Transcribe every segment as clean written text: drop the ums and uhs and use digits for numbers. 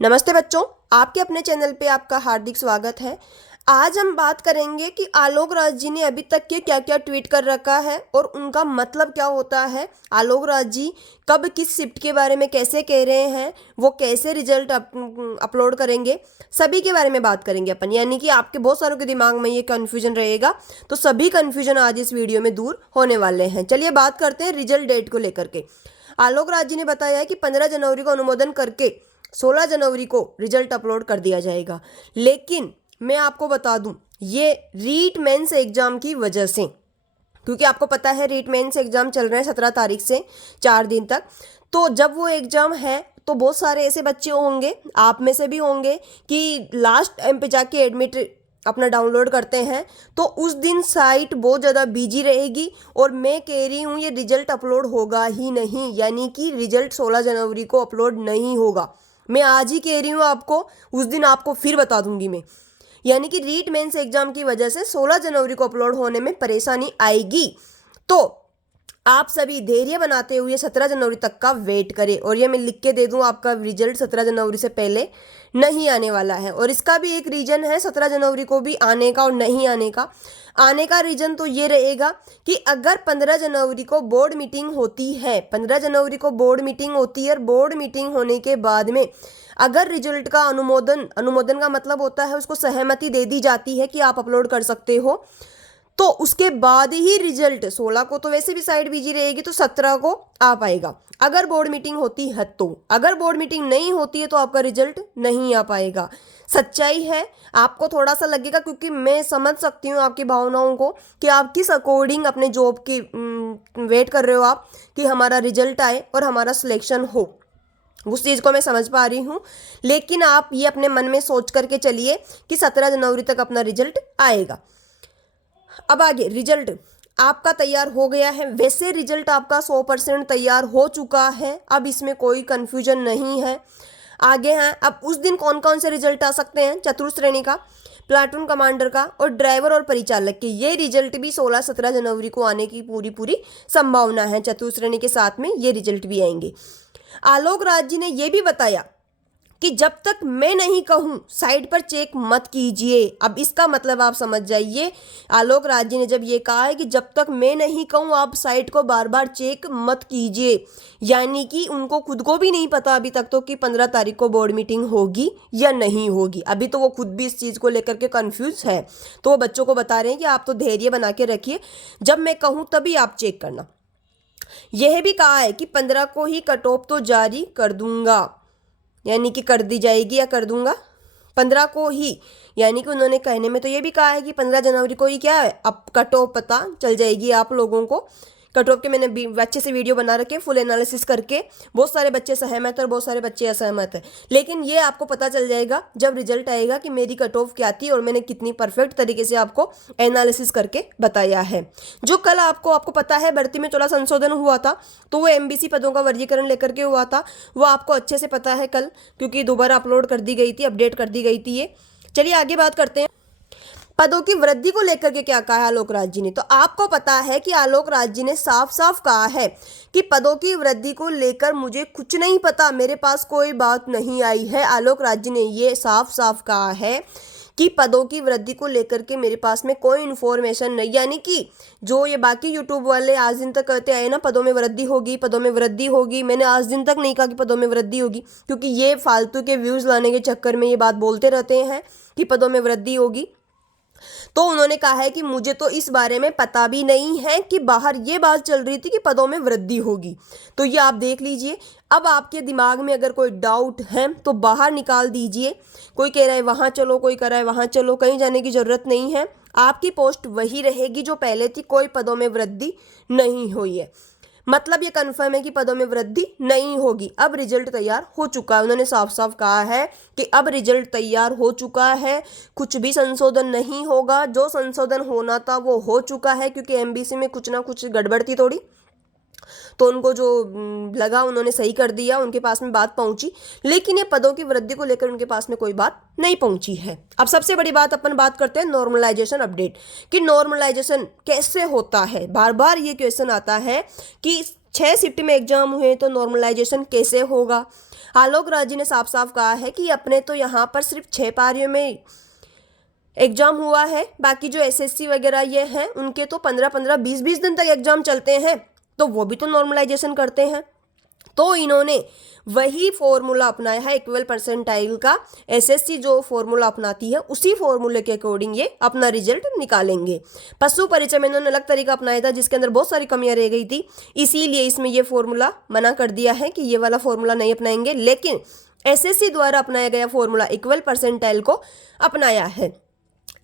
नमस्ते बच्चों, आपके अपने चैनल पे आपका हार्दिक स्वागत है। आज हम बात करेंगे कि आलोक राज जी ने अभी तक के क्या क्या ट्वीट कर रखा है और उनका मतलब क्या होता है। आलोक राज जी कब किस शिफ्ट के बारे में कैसे कह रहे हैं, वो कैसे रिजल्ट अपलोड करेंगे, सभी के बारे में बात करेंगे अपन। यानी कि आपके बहुत सारों के दिमाग में ये कन्फ्यूजन रहेगा, तो सभी कन्फ्यूजन आज इस वीडियो में दूर होने वाले हैं। चलिए बात करते हैं रिजल्ट डेट को लेकर के। आलोक राज जी ने बताया है कि 15 जनवरी को अनुमोदन करके 16 जनवरी को रिजल्ट अपलोड कर दिया जाएगा। लेकिन मैं आपको बता दूं, ये रीट मेंस एग्जाम की वजह से, क्योंकि आपको पता है रीट मेंस एग्जाम चल रहे हैं 17 तारीख से 4 दिन तक। तो जब वो एग्जाम है तो बहुत सारे ऐसे बच्चे होंगे, आप में से भी होंगे, कि लास्ट टाइम पे जाके एडमिट अपना डाउनलोड करते हैं, तो उस दिन साइट बहुत ज़्यादा बिजी रहेगी। और मैं कह रही हूँ ये रिजल्ट अपलोड होगा ही नहीं, यानी कि रिजल्ट 16 जनवरी को अपलोड नहीं होगा। मैं आज ही कह रही हूँ आपको, उस दिन आपको फिर बता दूंगी मैं। यानी कि रीट मेंस एग्जाम की वजह से 16 जनवरी को अपलोड होने में परेशानी आएगी। तो आप सभी धैर्य बनाते हुए 17 जनवरी तक का वेट करें। और ये मैं लिख के दे दूं, आपका रिजल्ट 17 जनवरी से पहले नहीं आने वाला है। और इसका भी एक रीजन है 17 जनवरी को भी आने का और नहीं आने का। आने का रीजन तो ये रहेगा कि अगर 15 जनवरी को बोर्ड मीटिंग होती है, 15 जनवरी को बोर्ड मीटिंग होती है, और बोर्ड मीटिंग होने के बाद में अगर रिजल्ट का अनुमोदन का मतलब होता है उसको सहमति दे दी जाती है कि आप अपलोड कर सकते हो, तो उसके बाद ही रिजल्ट 16 को तो वैसे भी साइट बिजी रहेगी, तो 17 को आ पाएगा अगर बोर्ड मीटिंग होती है। तो अगर बोर्ड मीटिंग नहीं होती है तो आपका रिजल्ट नहीं आ पाएगा। सच्चाई है, आपको थोड़ा सा लगेगा, क्योंकि मैं समझ सकती हूँ आपकी भावनाओं को कि आप किस अकॉर्डिंग अपने जॉब की वेट कर रहे हो आप, कि हमारा रिजल्ट आए और हमारा सिलेक्शन हो। उस चीज़ को मैं समझ पा रही हूँ, लेकिन आप ये अपने मन में सोच करके चलिए कि 17 जनवरी तक अपना रिजल्ट आएगा। अब आगे रिजल्ट आपका तैयार हो गया है, वैसे रिजल्ट आपका 100% तैयार हो चुका है, अब इसमें कोई कन्फ्यूजन नहीं है। आगे हैं अब उस दिन कौन कौन से रिजल्ट आ सकते हैं, चतुर्थ श्रेणी का, प्लाटून कमांडर का और ड्राइवर और परिचालक के। ये रिजल्ट भी 16-17 जनवरी को आने की पूरी संभावना है। चतुर्थ श्रेणी के साथ में ये रिजल्ट भी आएंगे। आलोक राज जी ने यह भी बताया कि जब तक मैं नहीं कहूं साइट पर चेक मत कीजिए। अब इसका मतलब आप समझ जाइए, आलोक राज जी ने जब ये कहा है कि जब तक मैं नहीं कहूं आप साइट को बार बार चेक मत कीजिए, यानी कि उनको खुद को भी नहीं पता अभी तक तो कि 15 तारीख को बोर्ड मीटिंग होगी या नहीं होगी। अभी तो वो खुद भी इस चीज़ को लेकर के कन्फ्यूज है। तो वो बच्चों को बता रहे हैं कि आप तो धैर्य बना के रखिए, जब मैं कहूँ तभी आप चेक करना। यह भी कहा है कि 15 को ही कट ऑफ तो जारी कर दूंगा, यानी कि कर दी जाएगी या कर दूंगा 15 को ही। यानी कि उन्होंने कहने में तो ये भी कहा है कि 15 जनवरी को ही क्या है, अब कट ऑफ पता चल जाएगी आप लोगों को। कट ऑफ के मैंने अच्छे से वीडियो बना रखे, फुल एनालिसिस करके। बहुत सारे बच्चे सहमत है और बहुत सारे बच्चे असहमत है, लेकिन ये आपको पता चल जाएगा जब रिजल्ट आएगा कि मेरी कट ऑफ क्या थी और मैंने कितनी परफेक्ट तरीके से आपको एनालिसिस करके बताया है। जो कल आपको पता है भर्ती में 14 संशोधन हुआ था, तो वो एमबीसी पदों का वर्गीकरण लेकर के हुआ था, वो आपको अच्छे से पता है कल, क्योंकि दोबारा अपलोड कर दी गई थी, अपडेट कर दी गई थी ये। चलिए आगे बात करते हैं पदों की वृद्धि को लेकर के क्या कहा है आलोक राज जी ने। तो आपको पता है कि आलोक राज जी ने साफ साफ कहा है कि पदों की वृद्धि को लेकर मुझे कुछ नहीं पता, मेरे पास कोई बात नहीं आई है। आलोक राज जी ने ये साफ साफ कहा है कि पदों की वृद्धि को लेकर के मेरे पास में कोई इन्फॉर्मेशन नहीं। यानी कि जो ये बाकी यूट्यूब वाले आज दिन तक कहते आए ना, पदों में वृद्धि होगी, पदों में वृद्धि होगी, मैंने आज दिन तक नहीं कहा कि पदों में वृद्धि होगी, क्योंकि ये फालतू के व्यूज लाने के चक्कर में ये बात बोलते रहते हैं कि पदों में वृद्धि होगी। तो उन्होंने कहा है कि मुझे तो इस बारे में पता भी नहीं है कि बाहर ये बात चल रही थी कि पदों में वृद्धि होगी। तो ये आप देख लीजिए। अब आपके दिमाग में अगर कोई डाउट है तो बाहर निकाल दीजिए। कोई कह रहा है वहाँ चलो, कोई कह रहा है वहाँ चलो, कहीं जाने की ज़रूरत नहीं है। आपकी पोस्ट वही रहेगी जो पहले थी, कोई पदों में वृद्धि नहीं हुई है। मतलब ये कन्फर्म है कि पदों में वृद्धि नहीं होगी। अब रिजल्ट तैयार हो चुका है, उन्होंने साफ साफ कहा है कि अब रिजल्ट तैयार हो चुका है, कुछ भी संशोधन नहीं होगा। जो संशोधन होना था वो हो चुका है, क्योंकि एमबीसी में कुछ ना कुछ गड़बड़ थी थोड़ी, तो उनको जो लगा उन्होंने सही कर दिया, उनके पास में बात पहुंची। लेकिन ये पदों की वृद्धि को लेकर उनके पास में कोई बात नहीं पहुंची है। अब सबसे बड़ी बात अपन बात करते हैं नॉर्मलाइजेशन अपडेट, कि नॉर्मलाइजेशन कैसे होता है। बार बार ये क्वेश्चन आता है कि 6 शिफ्ट में एग्जाम हुए तो नॉर्मलाइजेशन कैसे होगा। आलोक राज जी ने साफ साफ कहा है कि अपने तो यहाँ पर सिर्फ 6 पारियों में एग्जाम हुआ है, बाकी जो एसएससी वगैरह ये हैं उनके तो 15-15, 20-20 दिन तक एग्जाम चलते हैं, तो वो भी तो नॉर्मलाइजेशन करते हैं। तो इन्होंने वही फॉर्मूला अपनाया है इक्वल परसेंटाइल का। एसएससी जो फॉर्मूला अपनाती है उसी फॉर्मूले के अकॉर्डिंग ये अपना रिजल्ट निकालेंगे। पशु परिचय में इन्होंने अलग तरीका अपनाया था जिसके अंदर बहुत सारी कमियां रह गई थी, इसीलिए इसमें ये फॉर्मूला मना कर दिया है कि ये वाला फॉर्मूला नहीं अपनाएंगे, लेकिन एसएससी द्वारा अपनाया गया फॉर्मूला इक्वल परसेंटाइल को अपनाया है।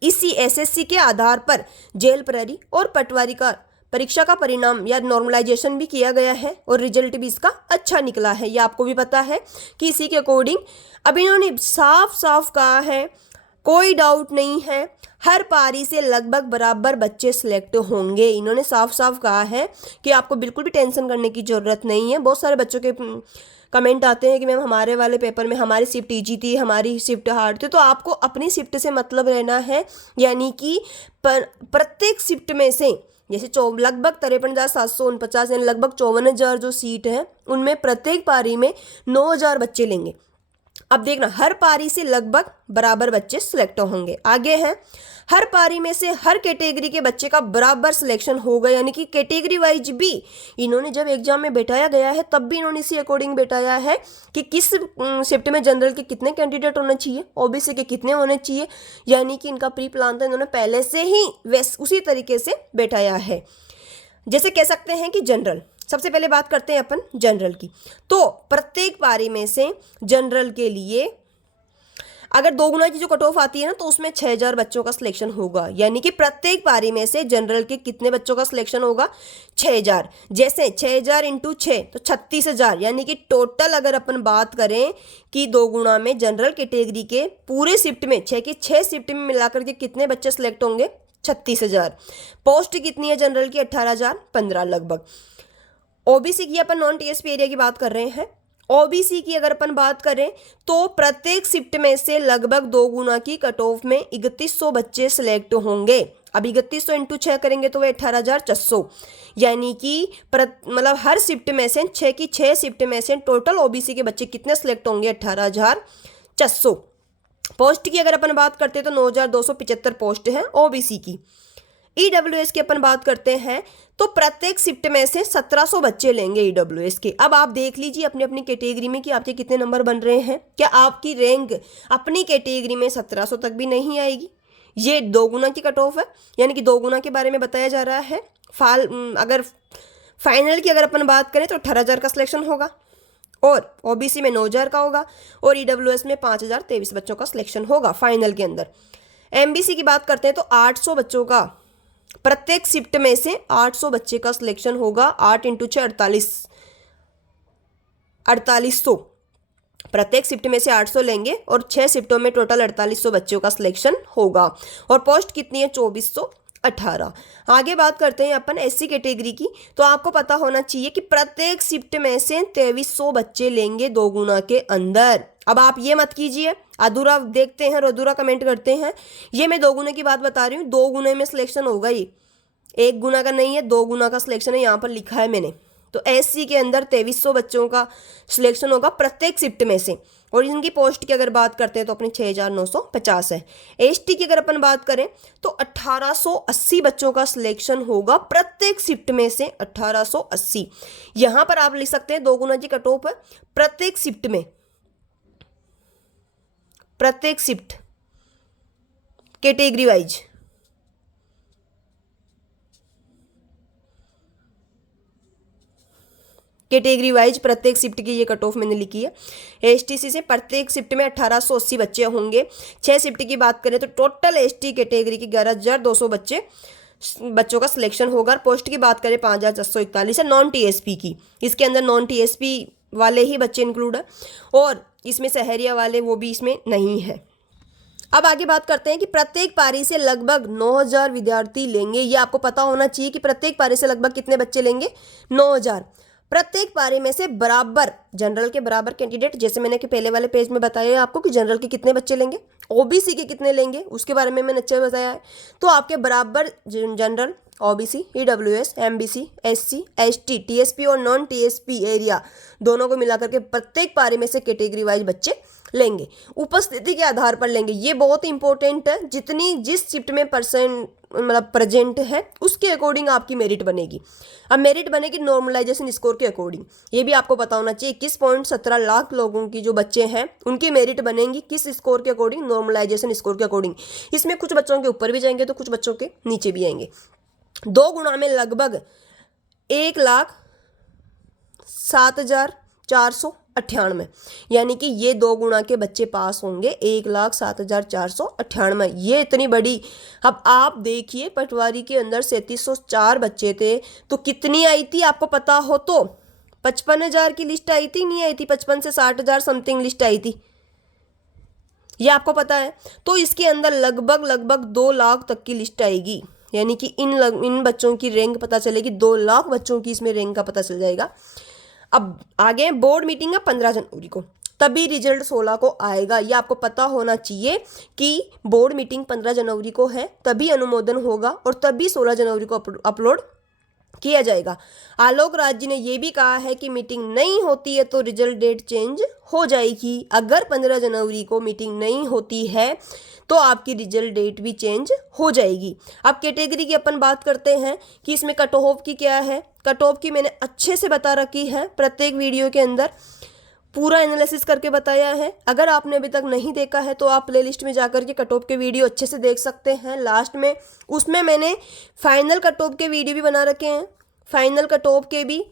इसी एसएससी के आधार पर जेल प्रहरी और पटवारी का परीक्षा का परिणाम या नॉर्मलाइजेशन भी किया गया है और रिजल्ट भी इसका अच्छा निकला है। ये आपको भी पता है कि इसी के अकॉर्डिंग अब इन्होंने साफ साफ कहा है, कोई डाउट नहीं है, हर पारी से लगभग बराबर बच्चे सिलेक्ट होंगे। इन्होंने साफ साफ कहा है कि आपको बिल्कुल भी टेंशन करने की ज़रूरत नहीं है। बहुत सारे बच्चों के कमेंट आते हैं कि मैम हमारे वाले पेपर में हमारी शिफ्ट ईजी थी, हमारी शिफ्ट हार्ड थी, तो आपको अपनी शिफ्ट से मतलब रहना है, यानी कि प्रत्येक शिफ्ट में से जैसे लगभग 53,749 यानी लगभग 54,000 जो सीट है उनमें प्रत्येक पारी में 9,000 बच्चे लेंगे। अब देखना, हर पारी से लगभग बराबर बच्चे सिलेक्ट होंगे। आगे हैं, हर पारी में से हर कैटेगरी के बच्चे का बराबर सिलेक्शन होगा, यानी कि कैटेगरी वाइज भी इन्होंने जब एग्जाम में बैठाया गया है तब भी इन्होंने इसी अकॉर्डिंग बैठाया है कि किस शिफ्ट में जनरल के कितने कैंडिडेट होने चाहिए, ओबीसी के कितने होने चाहिए, यानी कि इनका प्री प्लान था, इन्होंने पहले से ही उसी तरीके से बैठाया है। जैसे कह सकते हैं कि जनरल, सबसे पहले बात करते हैं अपन जनरल की, तो प्रत्येक पारी में से जनरल के लिए अगर 2 गुना की जो कट ऑफ आती है ना तो उसमें 6,000 बच्चों का सिलेक्शन होगा, यानी कि प्रत्येक पारी में से जनरल के कितने बच्चों का सिलेक्शन होगा, 6,000। जैसे 6,000 इंटू 6 तो 36,000, यानी कि टोटल अगर अपन बात करें कि 2 गुना में जनरल कैटेगरी के पूरे शिफ्ट में 6 की 6 शिफ्ट में मिलाकर के कितने बच्चे सिलेक्ट होंगे, 36,000। पोस्ट कितनी है जनरल की, 18,015 लगभग। ओबीसी की अपन नॉन टीएसपी एरिया की बात कर रहे हैं। ओबीसी की अगर अपन बात करें तो प्रत्येक शिफ्ट में से लगभग 2 गुना की कट ऑफ में 3100 बच्चे सिलेक्ट होंगे। अब 3100 इंटू 6 करेंगे तो वह 18,400, यानी कि मतलब हर शिफ्ट में से 6 की 6 शिफ्ट में से टोटल ओबीसी के बच्चे कितने सिलेक्ट होंगे, 18,400। पोस्ट की अगर अपन बात करते हैं तो 9,275 पोस्ट है ओबीसी की। ईडब्ल्यूएस की अपन बात करते हैं तो प्रत्येक शिफ्ट में से 1,700 बच्चे लेंगे ईडब्ल्यूएस के। अब आप देख लीजिए अपनी अपनी कैटेगरी में कि आपके कितने नंबर बन रहे हैं। क्या आपकी रैंक अपनी कैटेगरी में 1,700 तक भी नहीं आएगी? ये 2 गुना की कट ऑफ है, यानी कि 2 गुना के बारे में बताया जा रहा है। अगर फाइनल की अगर अपन बात करें तो 18,000 का सिलेक्शन होगा और ओबीसी में 9,000 का होगा और ईडब्ल्यूएस में 5,023 बच्चों का सिलेक्शन होगा फाइनल के अंदर। एमबीसी की बात करते हैं तो 800 बच्चों का, प्रत्येक शिफ्ट में से 800 बच्चे का सिलेक्शन होगा। 8 इंटू 6 4800, प्रत्येक शिफ्ट में से 800 लेंगे और 6 शिफ्टों में टोटल 4800 बच्चों का सिलेक्शन होगा। और पोस्ट कितनी है, 2418। आगे बात करते हैं अपन एससी कैटेगरी की, तो आपको पता होना चाहिए कि प्रत्येक शिफ्ट में से 2300 बच्चे लेंगे 2 गुना के अंदर। अब आप ये मत कीजिए अधूरा देखते हैं और अधूरा कमेंट करते हैं, ये मैं 2 गुने की बात बता रही हूँ, 2 गुने में सिलेक्शन होगा, ये 1 गुना का नहीं है, 2 गुना का सिलेक्शन है, यहाँ पर लिखा है मैंने। तो एससी के अंदर 2300 बच्चों का सिलेक्शन होगा प्रत्येक शिफ्ट में से। और इनकी पोस्ट की अगर बात करते हैं तो अपनी 6,950 है। एसटी की अगर अपन बात करें तो 1,880 बच्चों का सिलेक्शन होगा प्रत्येक शिफ्ट में से, 1,880। यहाँ पर आप लिख सकते हैं 2 गुना की कट ऑफ है प्रत्येक शिफ्ट में, प्रत्येक shift category wise. Category wise प्रत्येक शिफ्ट की ये कट ऑफ मैंने लिखी है। एसटीसी से प्रत्येक शिफ्ट में 1880 बच्चे होंगे। 6 शिफ्ट की बात करें तो टोटल एसटी कैटेगरी की 11,200 बच्चों का सिलेक्शन होगा। पोस्ट की बात करें 5,441 है नॉन टीएसपी की, इसके अंदर नॉन टीएसपी वाले ही बच्चे इंक्लूड है और इसमें सहरिया वाले वो भी इसमें नहीं है। अब आगे बात करते हैं कि प्रत्येक पारी से लगभग 9,000 विद्यार्थी लेंगे। ये आपको पता होना चाहिए कि प्रत्येक पारी से लगभग कितने बच्चे लेंगे, 9,000। प्रत्येक पारी में से बराबर, जनरल के बराबर कैंडिडेट, जैसे मैंने कि पहले वाले पेज में बताया आपको कि जनरल के कितने बच्चे लेंगे, ओबीसी के कितने लेंगे, उसके बारे में मैंने अच्छे से बताया है। तो आपके बराबर general, OBC, EWS, MBC, SC, ST, TSP और नॉन टीएसपी एरिया दोनों को मिलाकर के प्रत्येक पारी में से कैटेगरी वाइज बच्चे लेंगे, उपस्थिति के आधार पर लेंगे। ये बहुत इंपॉर्टेंट है, जितनी जिस शिफ्ट में परसेंट मतलब प्रेजेंट है उसके अकॉर्डिंग आपकी मेरिट बनेगी। अब मेरिट बनेगी नॉर्मलाइजेशन स्कोर के अकॉर्डिंग, ये भी आपको पता होना चाहिए। 21.17 लाख लोगों की जो बच्चे हैं उनकी मेरिट बनेंगी किस स्कोर के अकॉर्डिंग, नॉर्मलाइजेशन स्कोर के अकॉर्डिंग। इसमें कुछ बच्चों के ऊपर भी जाएंगे तो कुछ बच्चों के नीचे भी आएंगे। 2 गुणा में लगभग 1,07,498, यानी कि ये 2 गुणा के बच्चे पास होंगे 1,07,498। ये इतनी बड़ी। अब आप देखिए पटवारी के अंदर 3704 बच्चे थे तो कितनी आई थी आपको पता हो तो 55,000 की लिस्ट आई थी, नहीं आई थी, 55 से 60,000 समथिंग लिस्ट आई थी, ये आपको पता है। तो इसके अंदर लगभग 2 लाख तक की लिस्ट आएगी, यानी कि इन बच्चों की रैंक पता चलेगी। 2 लाख बच्चों की इसमें रैंक का पता चल जाएगा। अब आगे बोर्ड मीटिंग है 15 जनवरी को, तभी रिजल्ट 16 को आएगा। ये आपको पता होना चाहिए कि बोर्ड मीटिंग 15 जनवरी को है, तभी अनुमोदन होगा और तभी 16 जनवरी को अपलोड किया जाएगा। आलोक राज जी ने यह भी कहा है कि मीटिंग नहीं होती है तो रिजल्ट डेट चेंज हो जाएगी। अगर 15 जनवरी को मीटिंग नहीं होती है तो आपकी रिजल्ट डेट भी चेंज हो जाएगी। अब कैटेगरी की अपन बात करते हैं कि इसमें कट ऑफ की क्या है। कट ऑफ की मैंने अच्छे से बता रखी है, प्रत्येक वीडियो के अंदर पूरा एनालिसिस करके बताया है। अगर आपने अभी तक नहीं देखा है तो आप प्लेलिस्ट में जाकर के कट ऑफ के वीडियो अच्छे से देख सकते हैं। लास्ट में उसमें मैंने फाइनल कट ऑफ के वीडियो भी बना रखे हैं, फाइनल कट ऑफ के भी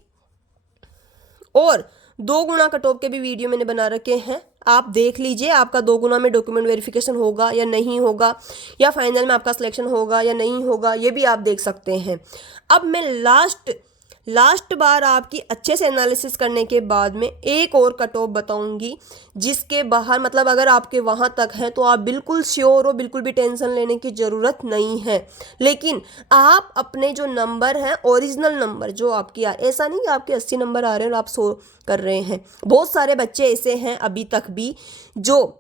और 2 गुना कट ऑफ के भी वीडियो मैंने बना रखे हैं। आप देख लीजिए आपका 2 गुना में डॉक्यूमेंट वेरिफिकेशन होगा या नहीं होगा, या फाइनल में आपका सिलेक्शन होगा या नहीं होगा, ये भी आप देख सकते हैं। अब मैं लास्ट बार आपकी अच्छे से एनालिसिस करने के बाद में एक और कट ऑफ बताऊंगी, जिसके बाहर मतलब अगर आपके वहाँ तक हैं तो आप बिल्कुल श्योर हो, बिल्कुल भी टेंशन लेने की ज़रूरत नहीं है। लेकिन आप अपने जो नंबर हैं, ओरिजिनल नंबर जो आपकी ऐसा नहीं कि आपके 80 नंबर आ रहे हैं और आप 100 कर रहे हैं। बहुत सारे बच्चे ऐसे हैं अभी तक भी जो,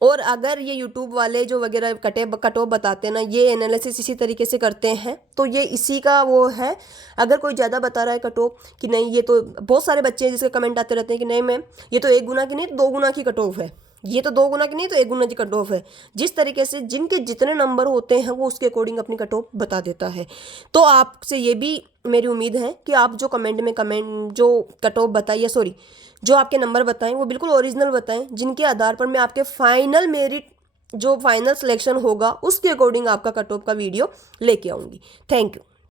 और अगर ये यूट्यूब वाले जो वगैरह कट ऑफ बताते हैं ना, ये एनालिसिस इसी तरीके से करते हैं, तो ये इसी का वो है। अगर कोई ज़्यादा बता रहा है कट ऑफ कि नहीं, ये तो बहुत सारे बच्चे हैं जिसके कमेंट आते रहते हैं कि नहीं मैम ये तो 1 गुना की नहीं 2 गुना की कट ऑफ है, ये तो 2 गुना की नहीं तो 1 गुना की कट ऑफ है। जिस तरीके से जिनके जितने नंबर होते हैं वो उसके अकॉर्डिंग अपनी कट ऑफ बता देता है। तो आपसे ये भी मेरी उम्मीद है कि आप जो कमेंट में जो कट ऑफ बताइए, सॉरी जो आपके नंबर बताएं वो बिल्कुल ओरिजिनल बताएं, जिनके आधार पर मैं आपके फाइनल मेरिट जो फाइनल सिलेक्शन होगा उसके अकॉर्डिंग आपका कट ऑफ का वीडियो लेके आऊँगी। Thank you.